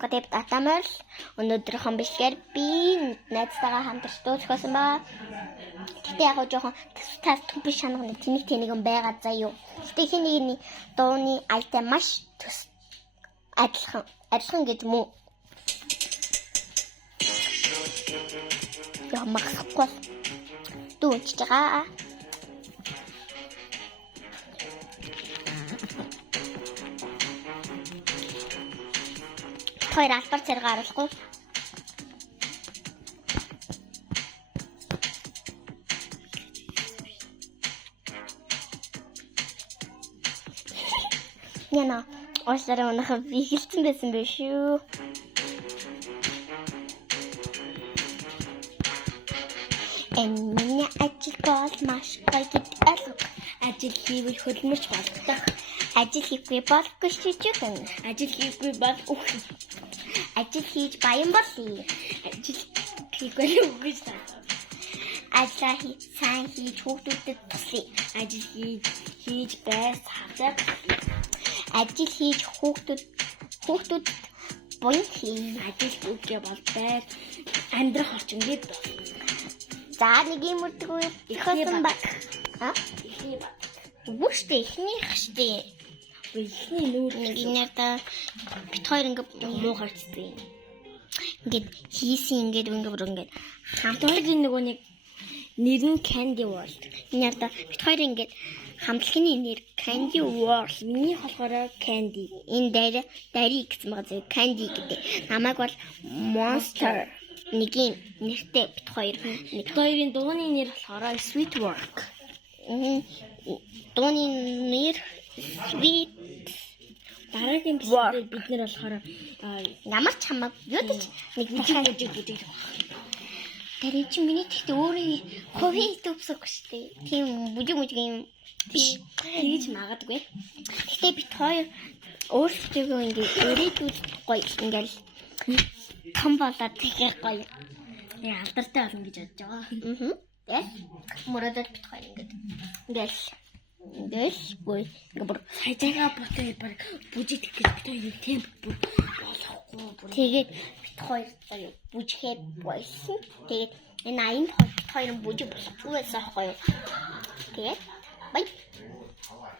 гэдэг датамал өнөөдрийнхэн бичлэгээр би найзтайгаа хамтарч дуусгасан байгаа. Гэтэ яг жоохон тас түмпи шанагны тэнэг юм байгаа заа юу. Гэтэ хиний дууны айтем маш адилхан гэж мүү. Яа махсахгүй. Дүүнч байгаа. Хоёр албар зэрэг харуулахгүй. Яна, оосараа унах бигэлцэн байсан байх шүү. Миний ажил бол маш гоё гэдэг алга. Ажил хийвэл хөлмөж болдог. Ажил хийхгүй бол гүшижгэн. Ажил хийхгүй бол үхэх. Ажил хийж баян болъё. Ажил хийхгүй үгүй шүү. Ажил сайн хийж хүүхдүүдэд туслая. Ажил хийж байр хавтаа. Ажил хийж хүүхдүүд буян хий. Ажил хийгээ бол байр амьдрах орчинд бол. За нэг юм үрдэггүй ихсэн баг. Ихний баг. Үгүйштэй ихнийх штэ. Ихний нүүр нэг инээдэ бит хоёр ингээд муу харцдаг. Ингээд хийсэн ингээд хамтлагын нөгөө нэг нэр нь Candy World. Инээдэ бит хоёр ингээд хамтлагын нэр Candy World. Миний болохоор Candy. Энэ дари гэсэн байгаа зэрэг Candy гэдэг. Намайг бол Monster нэгийн нэртэй бит хоёр. Бит хоёрын дууны нэр болохоор Sweet Work. Дууны нэр Sweet. Дараагийн бичлэгээр бид нэр болохоор ямар ч хамаагүй юу гэж нэг бүжиг. Тэр чинь миний тэгтээ өөрөө хувийн төвсөхгүй шүү дээ. Тийм бүжиг юм биш. Тэгж магадгүй. Гэтэ бит хоёр өөрсдөө ингээд өрөөдүүл гоё ингээл том болоод тэгэхээр гоё. Алдартай болно гэж бодож байгаа. Тэгэл мөрөдөд бит хоёр ингээл бүр сайжаага ботоо баг бүжиг гэж бит хоёр тийм бүр болохгүй. Тэгээд бит хоёр гоё бүжихэд байсан. Тэгээд энэ аян бит хоёрын бүжиг болохгүй байсан аахгүй юу. Тэгээд бай